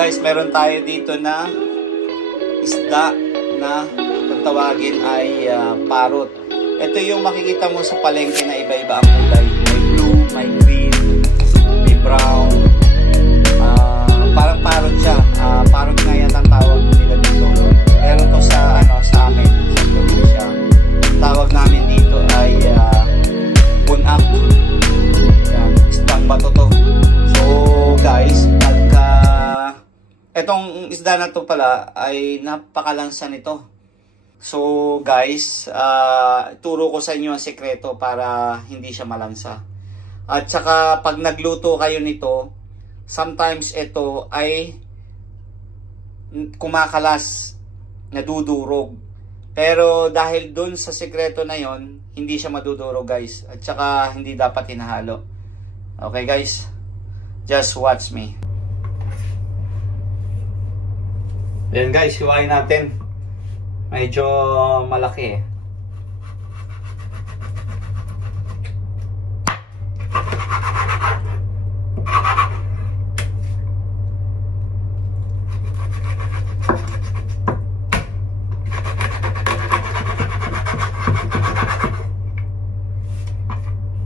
Guys, meron tayo dito na isda na kung tawagin ay parot. Ito yung makikita mo sa palengke na iba-iba ang kulay. May blue, may green, may brown. Parang parot siya. Parot nga yan ang tawag nila dito. Pero to sa amin, sa probinsya, tawag namin dito ay bunak. Yan, isdang bato to. So guys, etong isda na to pala ay napakalansa nito. So guys, turo ko sa inyo ang sekreto para hindi siya malansa. At saka pag nagluto kayo nito, sometimes ito ay kumakalas, nadudurog. Pero dahil dun sa sekreto na yon, hindi siya madudurog guys. At saka hindi dapat hinahalo. Okay guys, just watch me. Then guys, hiwain natin. Medyo malaki eh.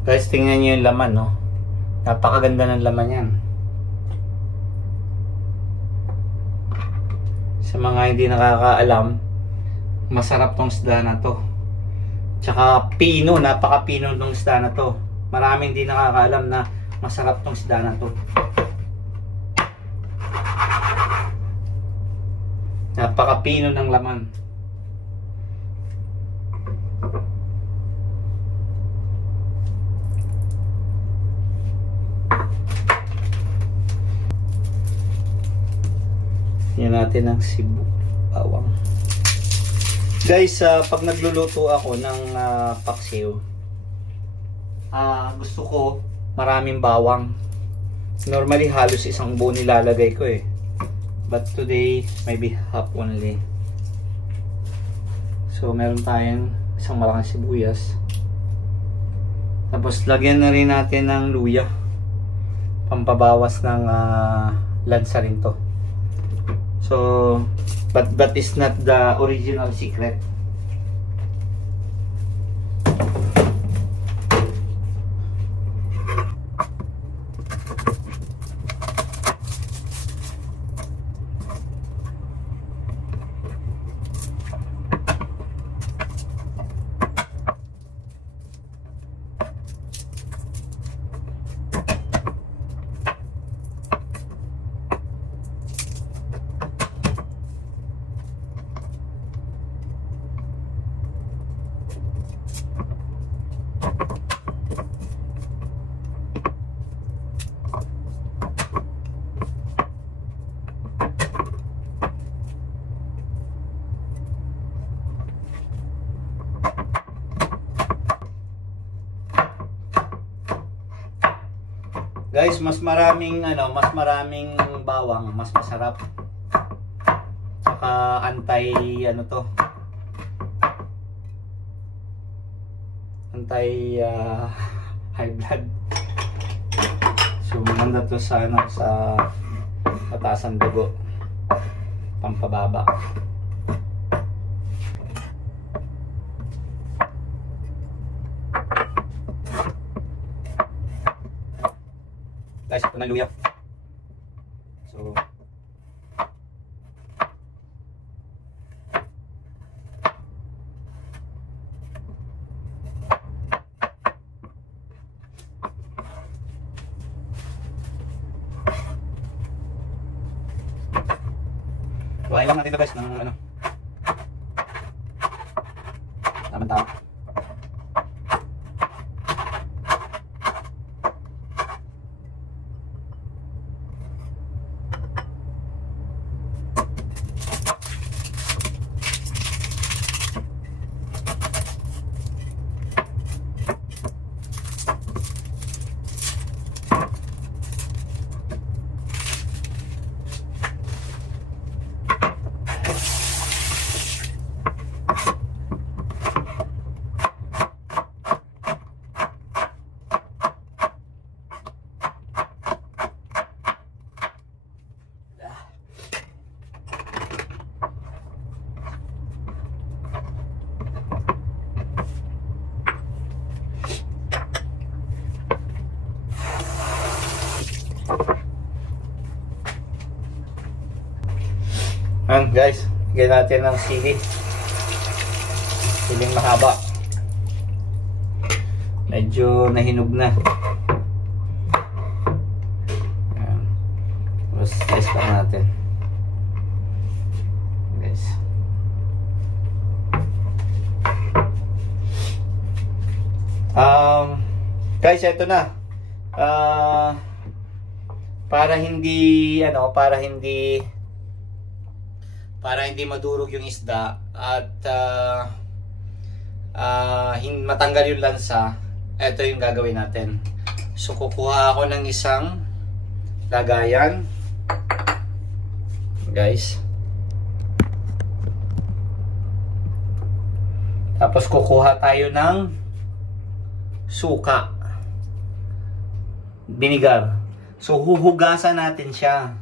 Guys, tingnan nyo yung laman, no? Napakaganda ng laman yan. Sa mga hindi nakakaalam, masarap tong isda na to. Tsaka pino, napaka-pino tong isda na to. Maraming hindi nakakaalam na masarap tong isda na to. Napaka-pino ng laman. Yan natin ang sibu, bawang. Guys, pag nagluluto ako ng paksiw, gusto ko maraming bawang. Normally halos isang buo nilalagay ko eh. But today, maybe half only. So meron tayong isang malaking sibuyas. Tapos lagyan na rin natin ng luya. Pampabawas ng lansa rin to. So, but that is not the original secret. Guys, mas maraming bawang, mas masarap. Saka anti high blood. So maganda to sa sa patasan dugo, pampababa. Guys, ito na luya. So kuhain lang natin ito guys ng tama-tama. Guys, lagyan natin ng sili. Siling mahaba. Medyo nahinog na. Ayan. Tapos test lang natin. Guys. Guys, ito na. Para hindi madurog yung isda at matanggal yung lansa, ito yung gagawin natin. So kukuha ako ng isang lagayan, guys. Tapos kukuha tayo ng suka, vinegar. So huhugasan natin siya.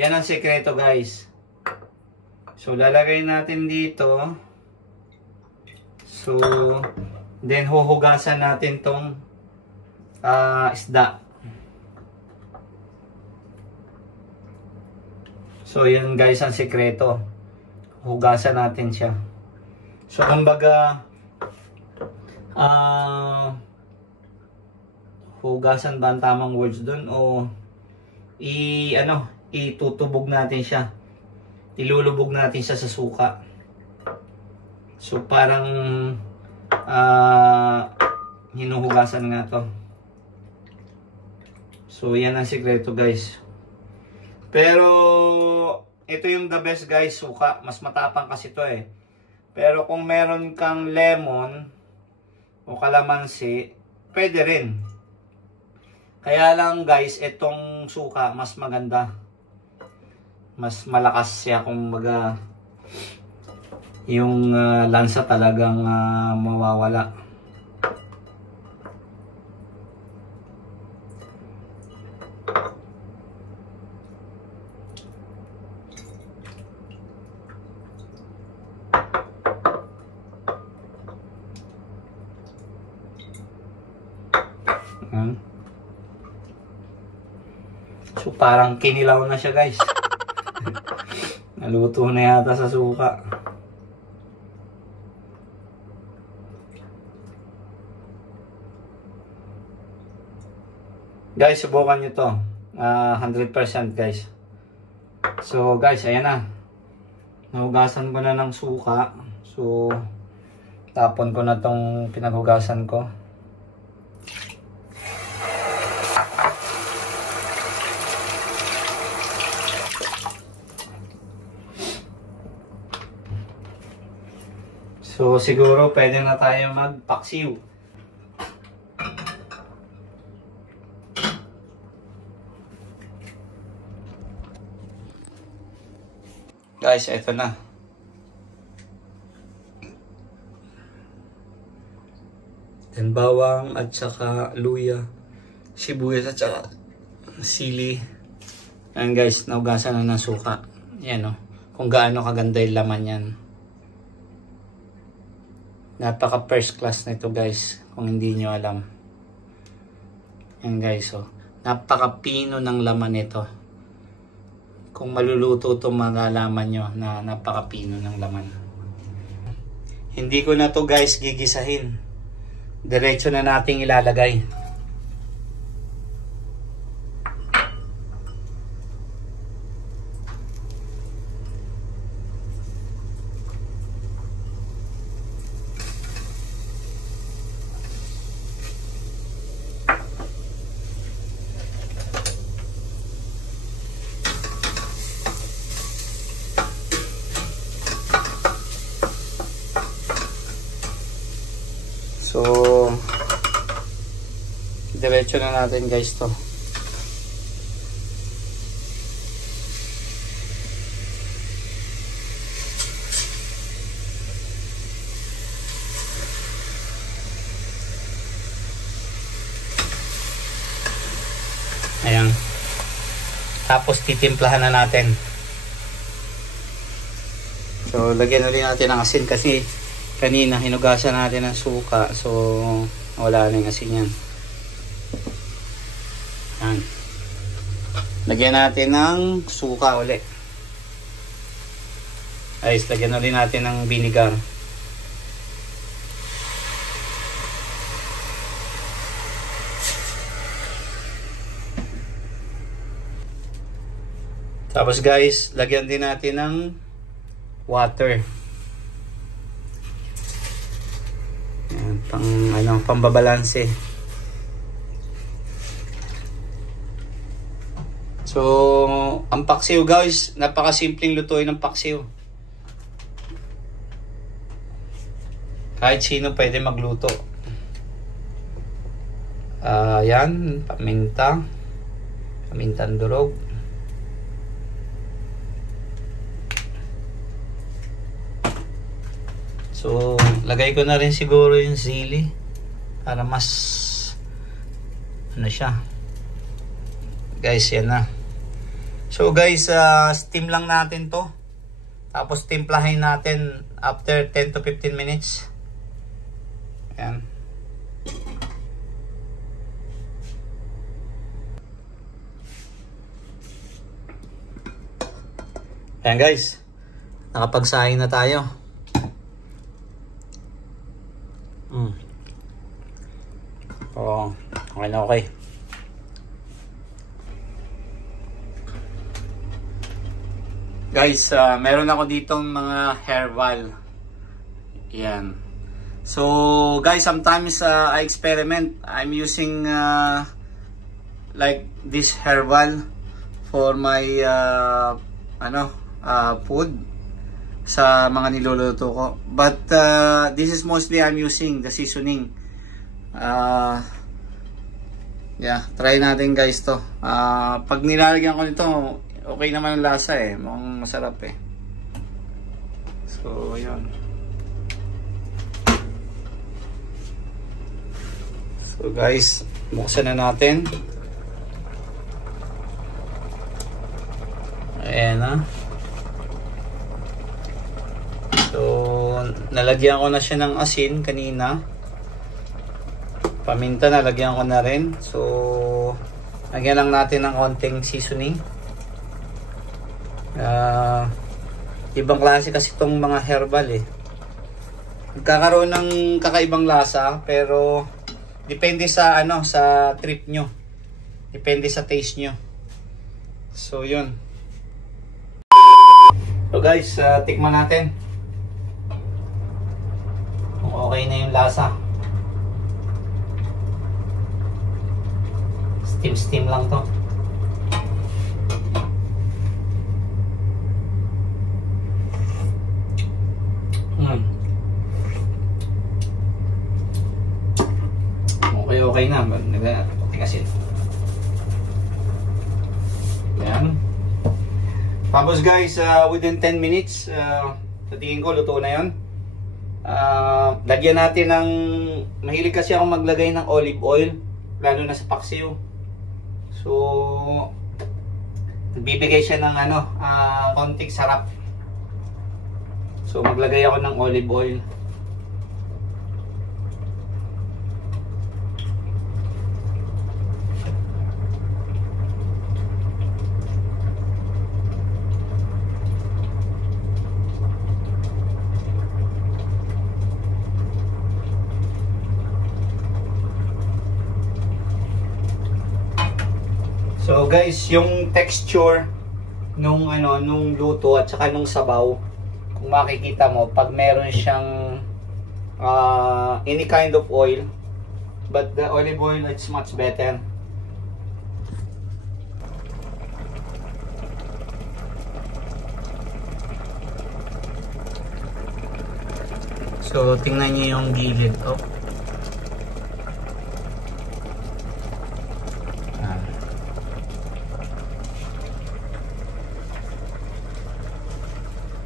Yan ang sekreto, guys. So lalagay natin dito. So then huhugasan natin tong isda. So yan, guys, ang sekreto. Hugasan natin siya. So kumbaga hugasan ba ang tamang words doon, o itutubog natin siya, ilulubog natin siya sa suka. So parang hinuhugasan nga to. So yan ang sikreto, guys. Pero ito yung the best, guys, suka. Mas matapang kasi to eh. Pero kung meron kang lemon o kalamansi, pwede rin. Kaya lang, guys, itong suka mas maganda. Mas malakas siya, kung baga yung lansa talagang mawawala. So parang kinilaw na siya, guys. Naluto na yata sa suka. Guys, subukan nyo to. 100%, guys. So guys, ayan na. Nahugasan ko na ng suka. So tapon ko na tong pinaghugasan ko. So siguro pwede na tayo magpaksiw. Guys, eto na. Then bawang at saka luya, sibuyas at saka sili. Ayan, guys, naugasan na ng suka. Yan o, kung gaano kaganda yung laman yan. Napaka first class na ito, guys, kung hindi nyo alam. Yan, guys, oh. Napaka pino ng laman nito. Kung maluluto ito, malalaman nyo na napaka pino ng laman. Hindi ko na to, guys, gigisahin. Diretso na nating ilalagay. So, diretso na natin, guys, to. Ayan. Tapos titimplahan na natin. So, lagyan ulit natin ng asin kasi kanina hinugasan natin ng suka, so wala na yung asin yan. Yan. Lagyan natin ng suka ulit. Guys, lagyan ulit natin ng vinegar. Tapos guys, lagyan din natin ng water. Ayan, pambabalanse. So, ang paksiw guys, napakasimpleng lutuin ng paksiw. Kahit sino pwede magluto. Yan, pamintang durog. So, lagay ko na rin siguro yung sili para mas ano siya. Guys, yan na. So guys, steam lang natin to. Tapos timplahin natin after 10 to 15 minutes. Ayan. Ayan guys. Nakapagsaing na tayo. Oh, okay na okay. Guys, meron ako ditong mga herbal. Yan. So, guys, sometimes I experiment. I'm using like this herbal for my food sa mga niluluto ko. But this is mostly I'm using the seasoning. Yeah, try natin guys to. Pag nilalagyan ko nito, okay naman ang lasa eh. Mukhang masarap eh. So, yun. So guys, buksan na natin. Ayan na. So, nalagyan ko na siya ng asin kanina. Paminta nalagyan ko na rin. So, lagyan lang natin ng konting seasoning. Ibang klase kasi itong mga herbal eh. Nagkakaroon ng kakaibang lasa, pero depende sa sa trip nyo. Depende sa taste nyo. So, yun. So guys, tikman natin kung okay na yung lasa. Steam lang to. Okay na. Kasi yan. Tapos guys, within 10 minutes, sa tingin ko luto na yun. Lagyan natin ng, mahilig kasi ako maglagay ng olive oil, lalo na sa paksiw. So, bibigay siya ng konting sarap. So, maglagay ako ng olive oil. So guys, yung texture nung luto at saka nung sabaw, kung makikita mo, pag meron siyang any kind of oil, but the olive oil, it's much better. So tingnan niyo yung gilid. Oh.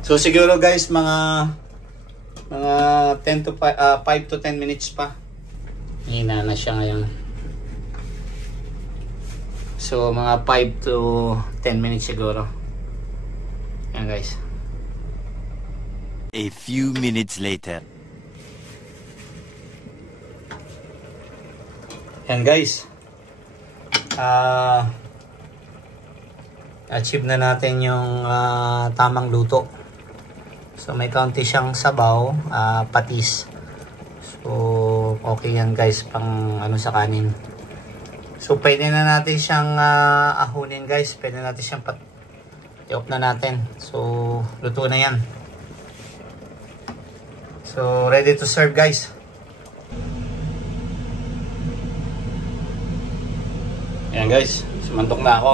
So siguro guys, mga 10 to 5 to 10 minutes pa. Hina na siya ngayon. So mga 5 to 10 minutes siguro. Yan guys. A few minutes later. Yan guys. Achieve na natin yung tamang luto. So may kaunti siyang sabaw, patis. So okay yan guys, pang ano sa kanin. So pwede na natin siyang ahunin guys. Pwede natin siyang i-off na natin. So luto na yan. So ready to serve guys. Ayan guys, sumantok na ako.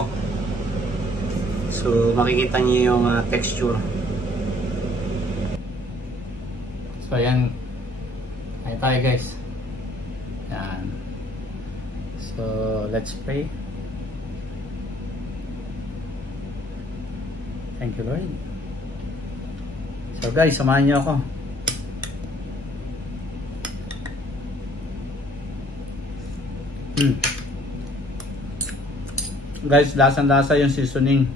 So makikita niyo yung texture. So ayan, ay tayo guys. Ayan. So let's pray. Thank you Lord. So guys, samahan niyo ako. Guys, lasang-lasa yung seasoning.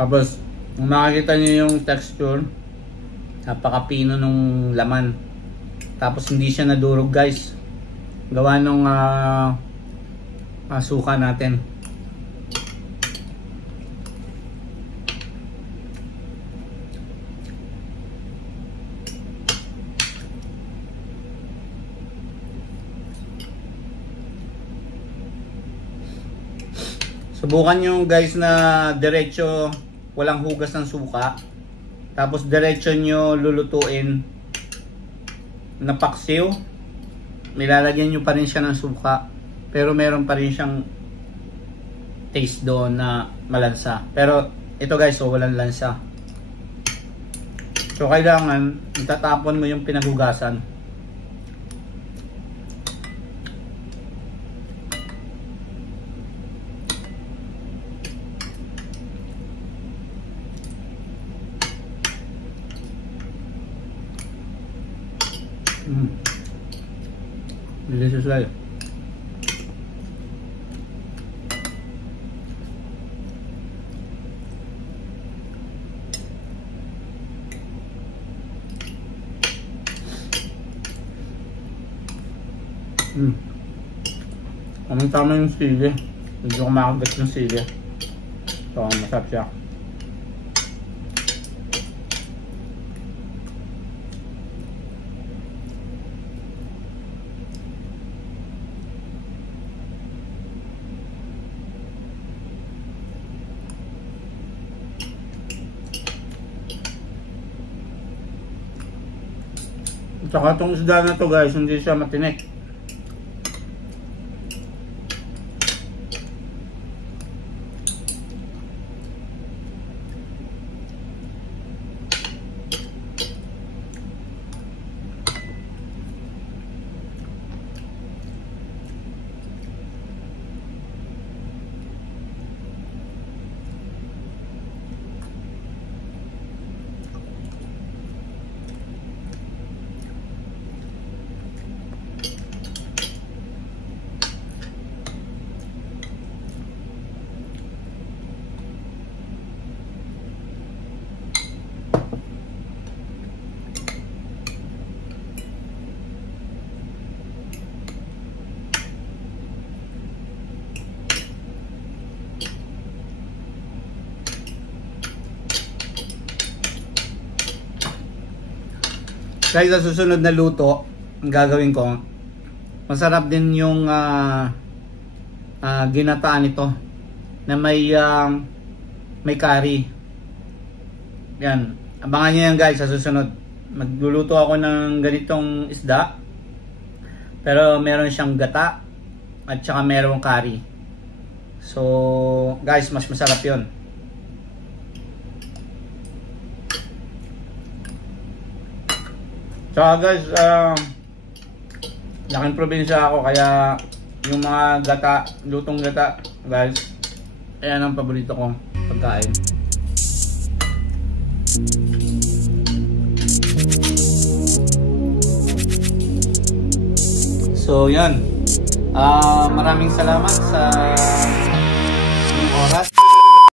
Tapos, kung makikita niyo yung texture, napaka-pino nung laman. Tapos hindi siya nadurog guys. Gawa nung suka natin. Subukan nyo guys na diretso, walang hugas ng suka. Tapos diretso nyo lulutuin na paksiw. Nilalagyan nyo pa rin siya ng suka. Pero meron pa rin siyang taste doon na malansa. Pero ito guys, so walang lansa. So kailangan itatapon mo yung pinaghugasan. Delicious guys. Tama yung sili. Hindi ko makagat yung sili. So masarap siya. Tsaka itong isda na to guys, hindi siya matinik. Guys, sa susunod na luto, ang gagawin ko, masarap din yung ginataan ito na may curry. Yan, abangan nyo yan guys sa susunod. Magluluto ako ng ganitong isda, pero meron siyang gata at saka merong curry. So guys, mas masarap yun. So guys, laking probinsya ako, kaya yung mga gata, lutong gata guys, ayan ang paborito kong pagkain. So yan, maraming salamat sa